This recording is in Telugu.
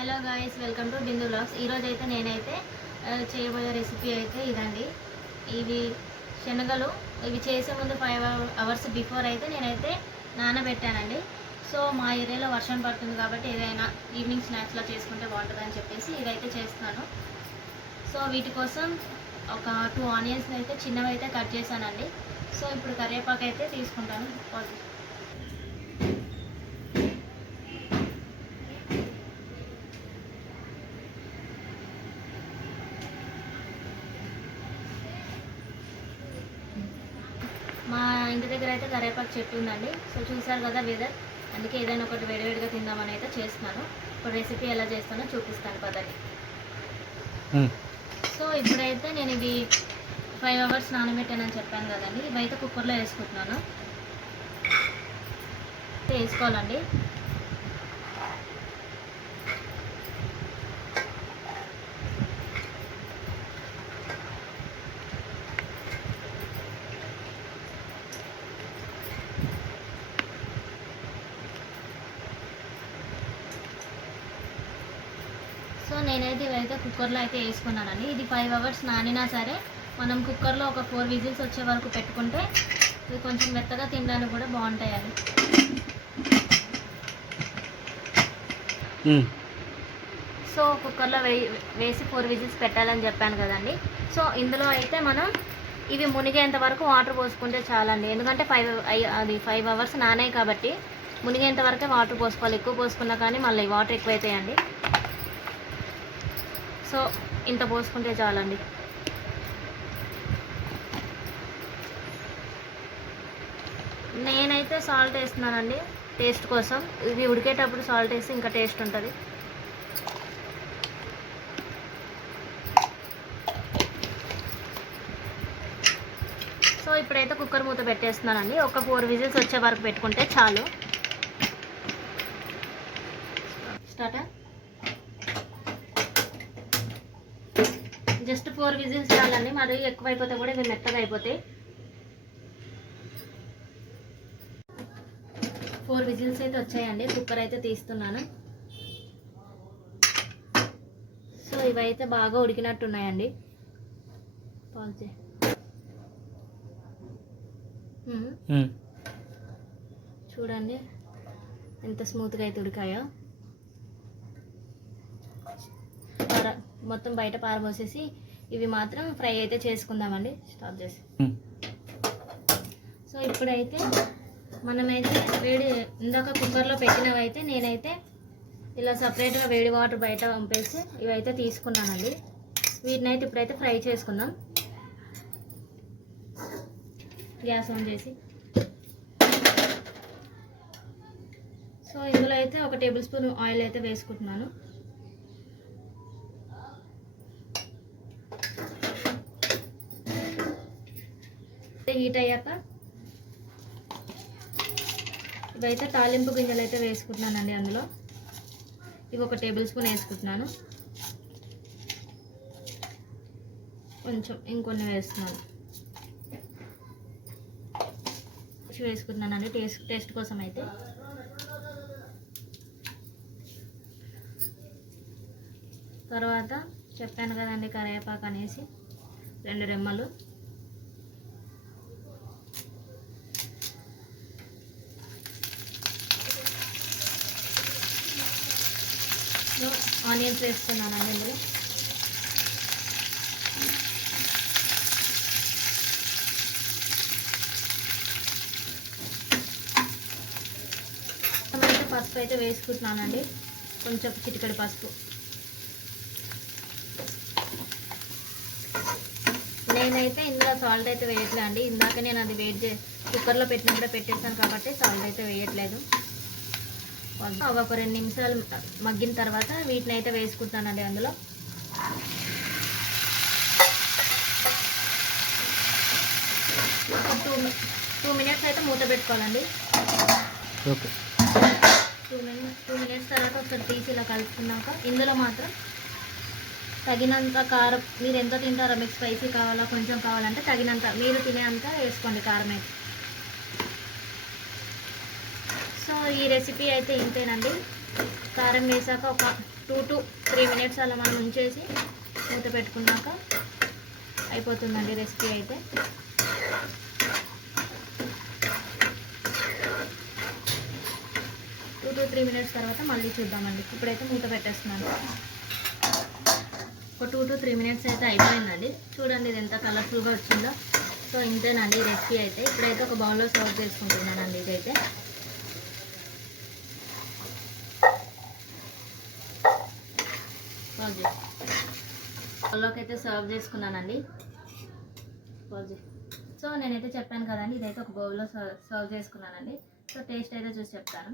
Hello guys, welcome to Bindu vlogs. ఈరోజు అయితే నేనైతే చేయబోయే రెసిపీ అయితే ఇదండి. ఇవి శనగలు ఇవి చేసే ముందు 5 అవర్స్ బిఫోర్ అయితే నేనైతే నానబెట్టానండి. సో మా ఏరియాలో వర్షం పడుతుంది కాబట్టి ఏదైనా ఈవినింగ్ స్నాక్స్లో చేసుకుంటే బాగుంటుందని చెప్పేసి ఇదైతే చేస్తున్నాను. సో వీటి కోసం ఒక 2 ఆనియన్స్ అయితే చిన్నవి అయితే కట్ చేశానండి. సో ఇప్పుడు కరివేపాకు అయితే తీసుకుంటాను. మా ఇంటి దగ్గర అయితే కరివేపాకు చెట్టు ఉందండి. సో చూసారు కదా వెదర్, అందుకే ఏదైనా ఒకటి వేడివేడిగా తిందామని అయితే చేస్తున్నాను. ఇప్పుడు రెసిపీ ఎలా చేస్తానో చూపిస్తాను పదండి. సో ఇప్పుడైతే నేను ఇవి 5 అవర్స్ నానబెట్టానని చెప్పాను కదండి. ఇవైతే కుక్కర్లో వేసుకుంటున్నాను. వేసుకోవాలండి. సో నేనైతే ఇవైతే కుక్కర్లో అయితే వేసుకున్నానండి. ఇది 5 అవర్స్ నానినా సరే మనం కుక్కర్లో ఒక 4 విజిల్స్ వచ్చే వరకు పెట్టుకుంటే ఇది కొంచెం మెత్తగా తినడానికి కూడా బాగుంటాయండి. సో కుక్కర్లో వేసి 4 విజిల్స్ పెట్టాలని చెప్పాను కదండి. సో ఇందులో అయితే మనం ఇవి మునిగేంత వరకు వాటర్ పోసుకుంటే చాలండి. ఎందుకంటే 5 అవర్స్ నానాయి కాబట్టి మునిగేంత వరకే వాటర్ పోసుకోవాలి. ఎక్కువ పోసుకున్నా కానీ మళ్ళీ వాటర్ ఎక్కువైతాయండి. సో ఇంత పోసుకుంటే చాలండి. నేనైతే సాల్ట్ వేస్తున్నానండి టేస్ట్ కోసం. ఇది ఉడికేటప్పుడు సాల్ట్ వేసి ఇంకా టేస్ట్ ఉంటుంది. సో ఇప్పుడైతే కుక్కర్ మూత పెట్టేస్తున్నానండి. ఒక 4 విజిల్స్ వచ్చే వరకు పెట్టుకుంటే చాలు. స్టార్ట్. జస్ట్ 4 విజిల్స్ చాలండి. మరి ఎక్కువైపోతే కూడా ఇవి మెత్తగా అయిపోతాయి. 4 విజిల్స్ అయితే వచ్చాయండి. కుక్కర్ అయితే తీస్తున్నాను. సో ఇవైతే బాగా ఉడికినట్టున్నాయండి. పాజ్. చూడండి ఎంత స్మూత్గా అయితే ఉడికాయో. మొత్తం బయట పారబోసేసి ఇవి మాత్రం ఫ్రై అయితే చేసుకుందామండి. స్టాప్ చేసి. సో ఇప్పుడైతే మనమైతే ఇందాక కుక్కర్లో పెట్టినవి అయితే నేనైతే ఇలా సపరేట్గా వేడి వాటర్ బయట పంపేసి ఇవైతే తీసుకున్నానండి. వీటిని అయితే ఇప్పుడైతే ఫ్రై చేసుకుందాం. గ్యాస్ ఆన్ చేసి. సో ఇందులో అయితే ఒక టేబుల్ స్పూన్ ఆయిల్ అయితే వేసుకుంటున్నాను. హీట్ అయ్యాక ఇవైతే తాలింపు గింజలు అయితే వేసుకుంటున్నానండి. అందులో ఇవి ఒక టేబుల్ స్పూన్ వేసుకుంటున్నాను. కొంచెం ఇంకొన్ని వేస్తున్నాను. వేసుకుంటున్నానండి టేస్ట్ కోసం అయితే. తర్వాత చెప్పాను కదండి కరివేపాకు అనేసి 2 రెమ్మలు. ఆనియన్స్ వేస్తున్నానండి ఇందులో. పసుపు అయితే వేసుకుంటున్నానండి. కొంచెం చిటికెడు పసుపు. నేనైతే ఇందులో సాల్ట్ అయితే వేయట్లేదు అండి. ఇందాక నేను అది కుక్కర్లో పెట్టినప్పుడే పెట్టేసాను కాబట్టి సాల్ట్ అయితే వేయట్లేదు. ఒక 2 నిమిషాలు మగ్గిన తర్వాత వీటిని అయితే వేసుకుంటానండి అందులో. ఒక 2 మినిట్స్ అయితే మూత పెట్టుకోవాలండి. ఓకే. 2 మినిట్స్ తర్వాత ఒకసారి తీసి ఇలా కలుపుకున్నాక ఇందులో మాత్రం తగినంత కారం, మీరు ఎంత తింటారో, మీకు స్పైసీ కావాలా కొంచెం కావాలంటే తగినంత మీరు తినేంత వేసుకోండి కారం అయితే. సో ఈ రెసిపీ అయితే ఇంతేనండి. కారం వేసాక ఒక 2 to 3 మినిట్స్ అలా మనం ఉంచేసి మూత పెట్టుకున్నాక అయిపోతుందండి రెసిపీ అయితే. 2 to 3 మినిట్స్ తర్వాత మళ్ళీ చూద్దామండి. ఇప్పుడైతే మూత పెట్టేస్తున్నాను. ఒక 2 to 3 మినిట్స్ అయితే అయిపోయిందండి. చూడండి ఇది ఎంత కలర్ఫుల్గా వచ్చిందో. సో ఇంతేనండి రెసిపీ అయితే. ఇప్పుడైతే ఒక బౌల్లో సర్వ్ చేసుకుంటున్నానండి ఇదైతే. బౌల్లోకి అయితే సర్వ్ చేసుకున్నానండి. సో నేనైతే చెప్పాను కదండి, ఇదైతే ఒక బౌల్లో సర్వ్ చేసుకున్నానండి. సో టేస్ట్ అయితే చూసి చెప్తాను.